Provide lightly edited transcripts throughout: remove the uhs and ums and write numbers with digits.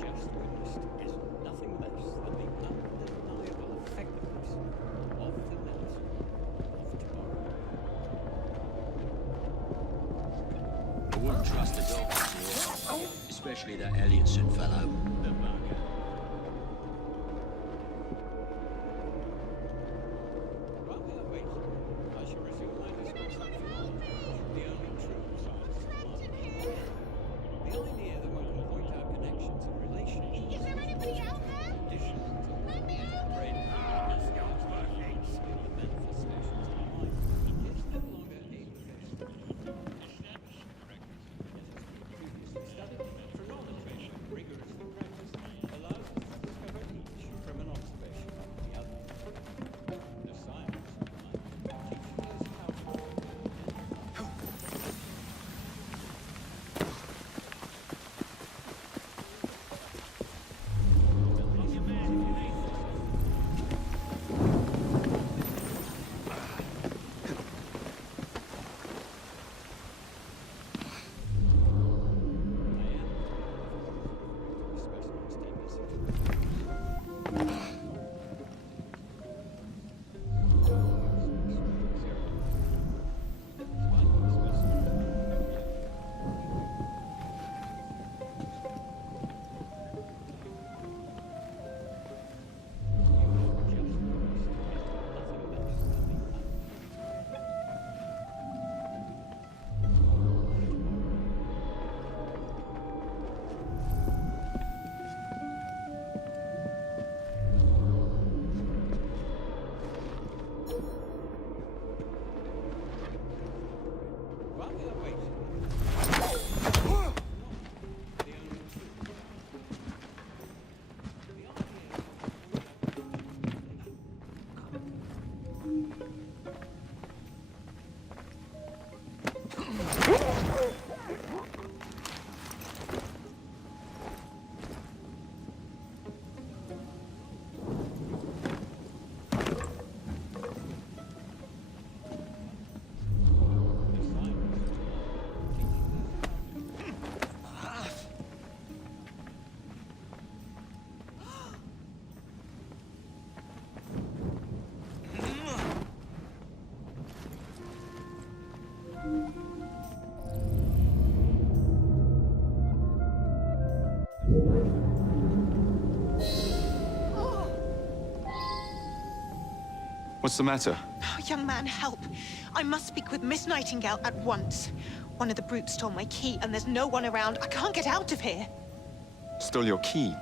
just witnessed is nothing less than the undeniable effectiveness of the medicine of tomorrow. I wouldn't trust the doctors, especially that Elliotson fellow. The market. While we are waiting, I shall resume my discourse on philosophy, the only true science of life. The idea that one can point out connections and relationships. Is there anybody out there? Conditions of Let me out! brain the manifestations of our mind is no longer a previously studied, chronometry, rigorously practiced, allows us to discover each from an observation of the other. The science of mind teaches us how to While we are waiting, the only truth. What's the matter? Oh, young man, help. I must speak with Miss Nightingale at once. One of the brutes stole my key, and there's no one around. I can't get out of here. Stole your key.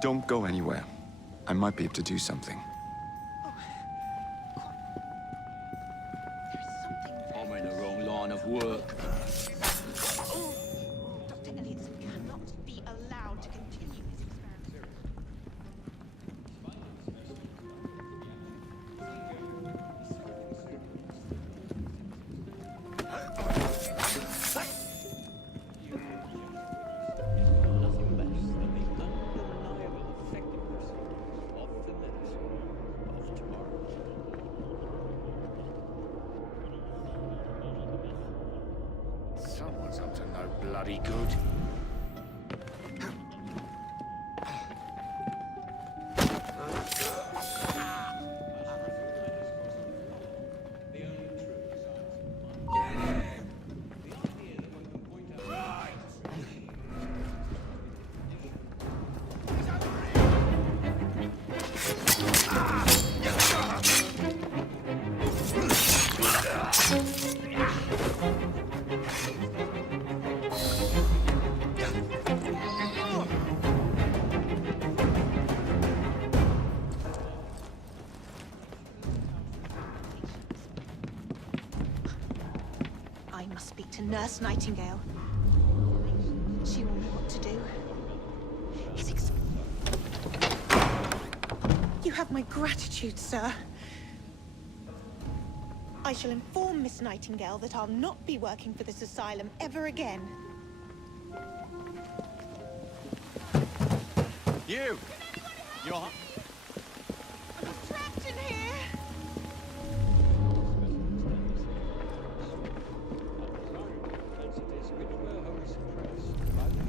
Don't go anywhere. I might be able to do something. There's something... I'm in the wrong line of work. Dr. Elliotson cannot be allowed to continue his experiment. Nothing less than the undeniable effectiveness of the medicine of tomorrow. Someone's up to no bloody good. The only true science of mind. The idea that one can point out I must speak to Nurse Nightingale. She will know what to do. You have my gratitude, sir. I shall inform Miss Nightingale that I'll not be working for this asylum ever again. You! You're... I'm trapped in here. densities which were wholly suppressed by the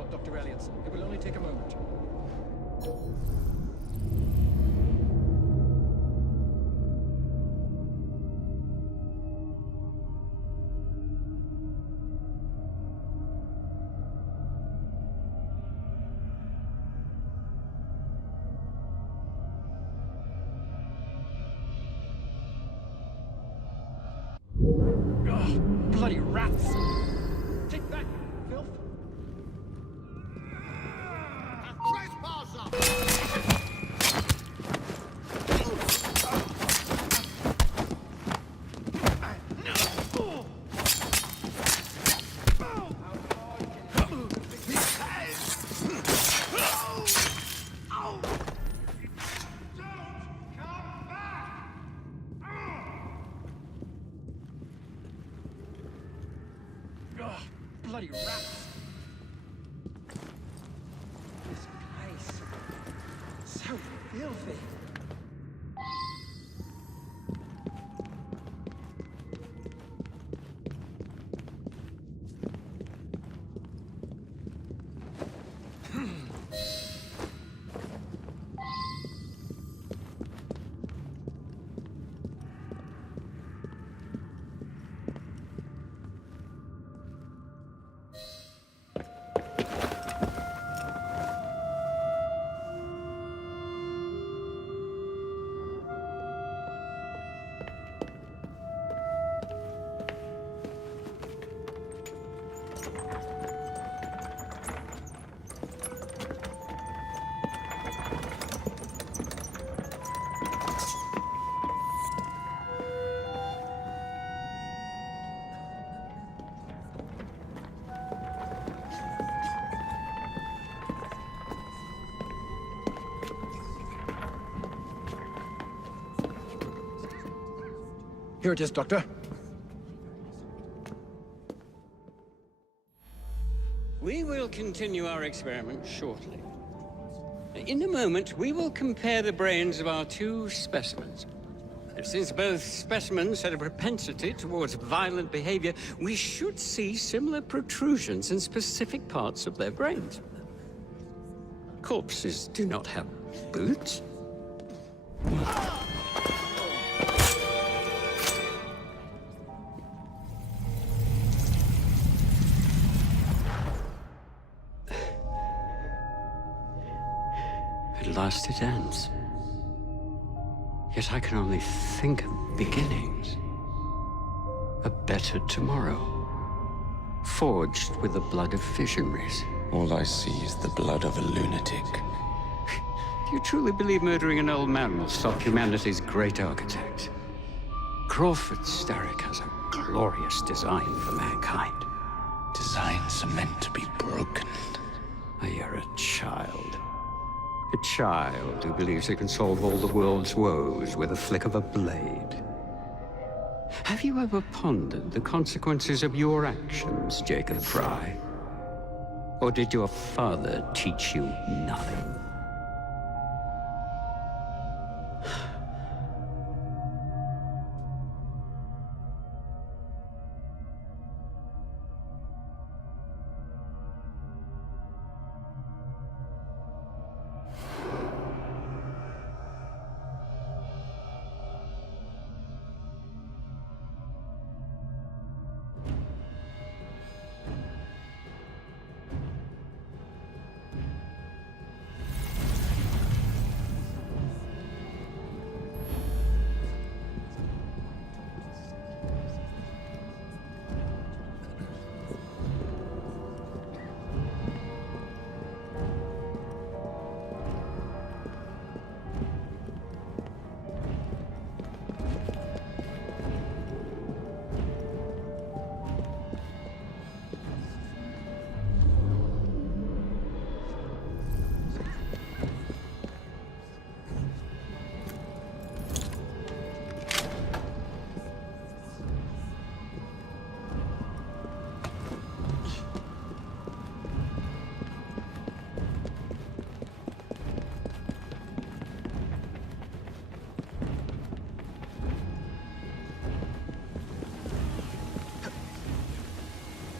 transport, Dr. Elliotson. It will only take a moment. Ugh, bloody rats! Take that, filth! Ugh, bloody rats! This place, so filthy. Here it is, Doctor. We will continue our experiment shortly. In a moment, we will compare the brains of our two specimens. Since both specimens had a propensity towards violent behavior, we should see similar protrusions in specific parts of their brains. Corpses do not have boots. At last it ends. Yet I can only think of beginnings. A better tomorrow. Forged with the blood of visionaries. All I see is the blood of a lunatic. Do you truly believe murdering an old man will stop humanity's great architect? Crawford Starrick has a glorious design for mankind. Designs are meant to be broken. Oh, you're a child. A child who believes it can solve all the world's woes with a flick of a blade. Have you ever pondered the consequences of your actions, Jacob Fry? Or did your father teach you nothing?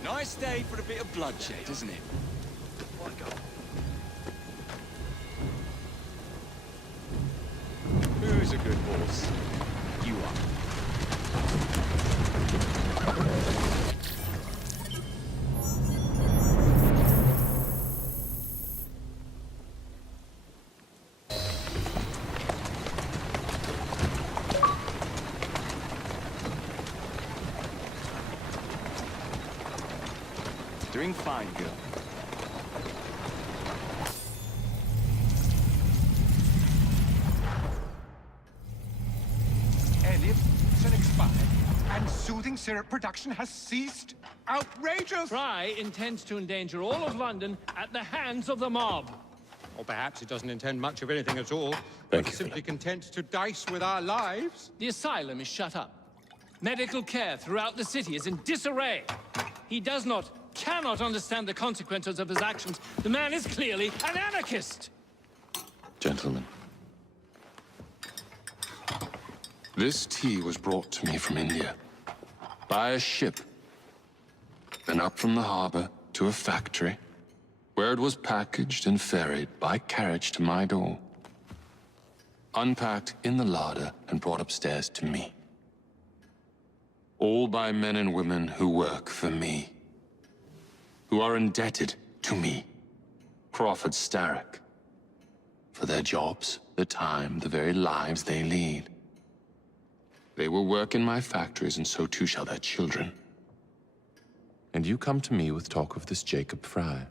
Nice day for a bit of bloodshed, isn't it? Who's a good horse? You are. Doing fine, girl. Elliot's expired, and soothing syrup production has ceased. Outrageous! Fry intends to endanger all of London at the hands of the mob. Or perhaps it doesn't intend much of anything at all. Thank It's you. simply content to dice with our lives. The asylum is shut up. Medical care throughout the city is in disarray. He cannot understand the consequences of his actions. The man is clearly an anarchist! Gentlemen, this tea was brought to me from India by a ship, then up from the harbor to a factory, where it was packaged and ferried by carriage to my door, unpacked in the larder and brought upstairs to me. All by men and women who work for me, who are indebted to me, Crawford Starrick, for their jobs, the time, the very lives they lead. They will work in my factories, and so too shall their children. And you come to me with talk of this Jacob Fry,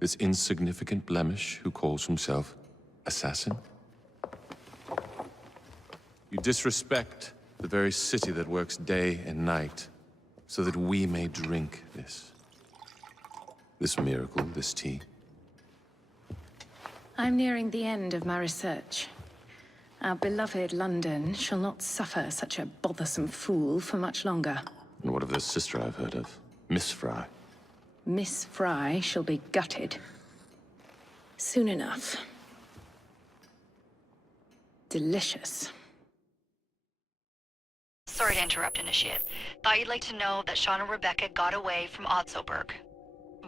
this insignificant blemish who calls himself assassin? You disrespect the very city that works day and night so that we may drink this miracle, this tea. I'm nearing the end of my research. Our beloved London shall not suffer such a bothersome fool for much longer. And what of this sister I've heard of, Miss Fry? Miss Fry shall be gutted. Soon enough. Delicious. Sorry to interrupt, Initiate. Thought you'd like to know that Sean and Rebecca got away from Otzoberg.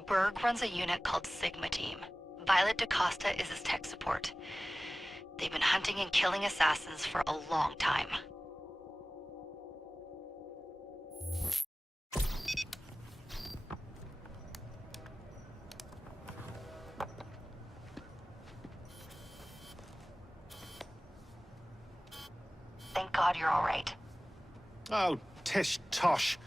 Berg runs a unit called Sigma Team. Violet DaCosta is his tech support. They've been hunting and killing assassins for a long time. Thank God you're all right. Oh, tish tosh.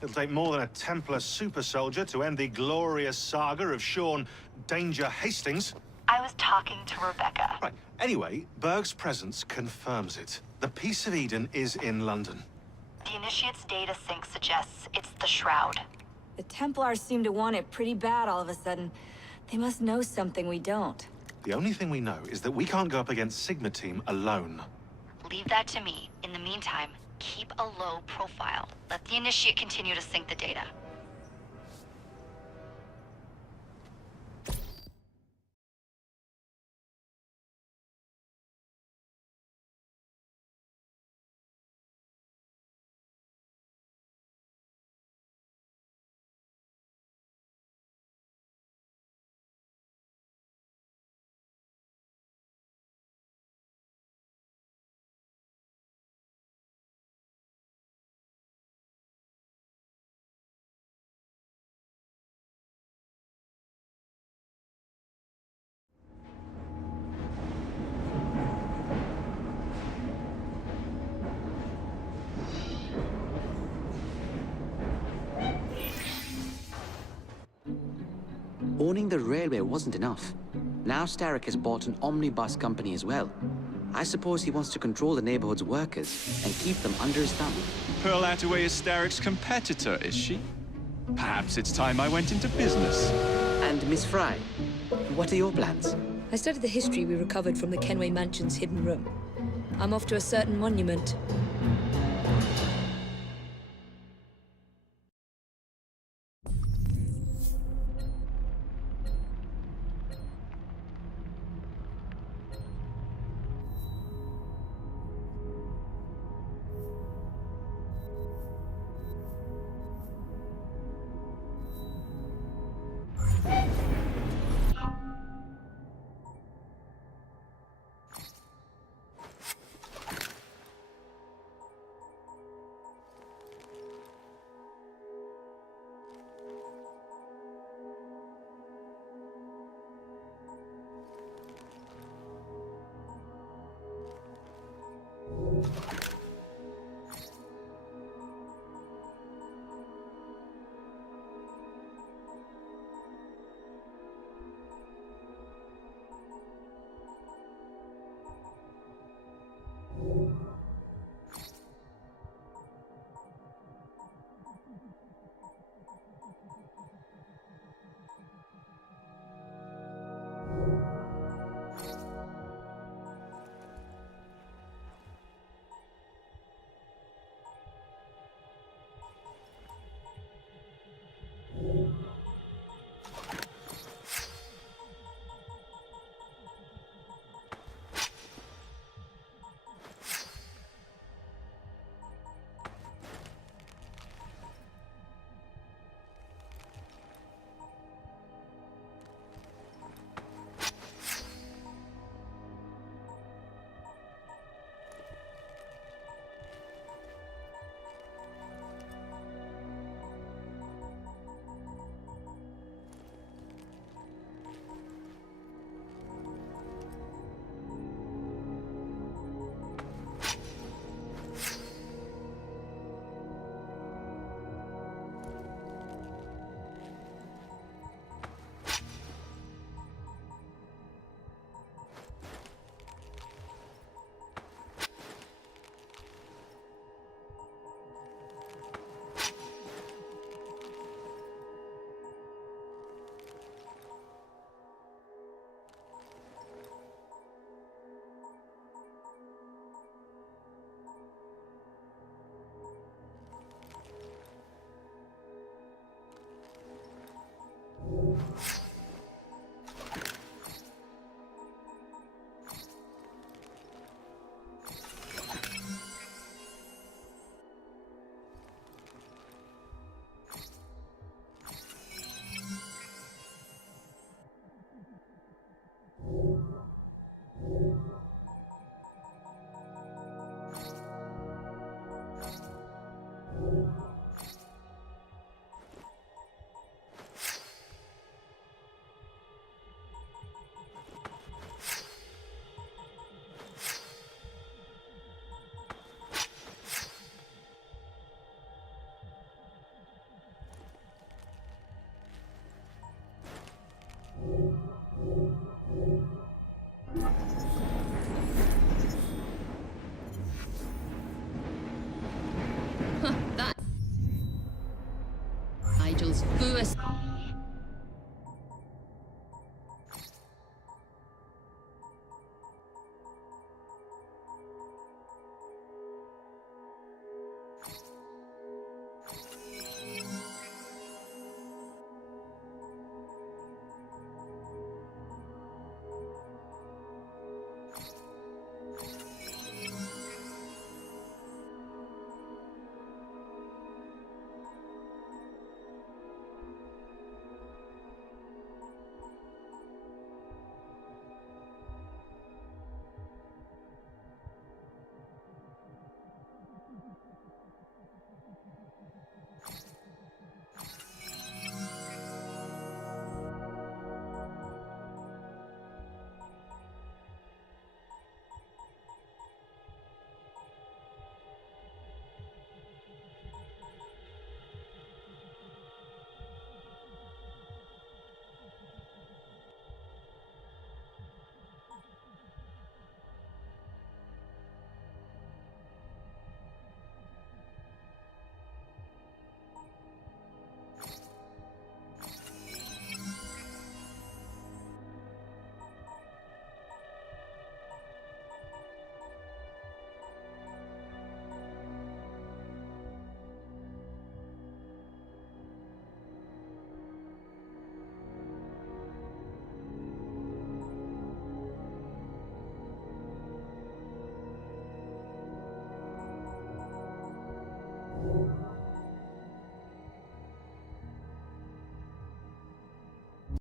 It'll take more than a Templar super soldier to end the glorious saga of Sean Danger Hastings. I was talking to Rebecca. Right. Anyway, Berg's presence confirms it. The Peace of Eden is in London. The Initiate's data sync suggests it's the Shroud. The Templars seem to want it pretty bad all of a sudden. They must know something we don't. The only thing we know is that we can't go up against Sigma Team alone. Leave that to me. In the meantime, keep a low profile. Let the Initiate continue to sync the data. Owning the railway wasn't enough. Now Starrick has bought an omnibus company as well. I suppose he wants to control the neighborhood's workers and keep them under his thumb. Pearl Attaway is Starrick's competitor, is she? Perhaps it's time I went into business. And Miss Fry, what are your plans? I studied the history we recovered from the Kenway Mansion's hidden room. I'm off to a certain monument. Nigel's fewest.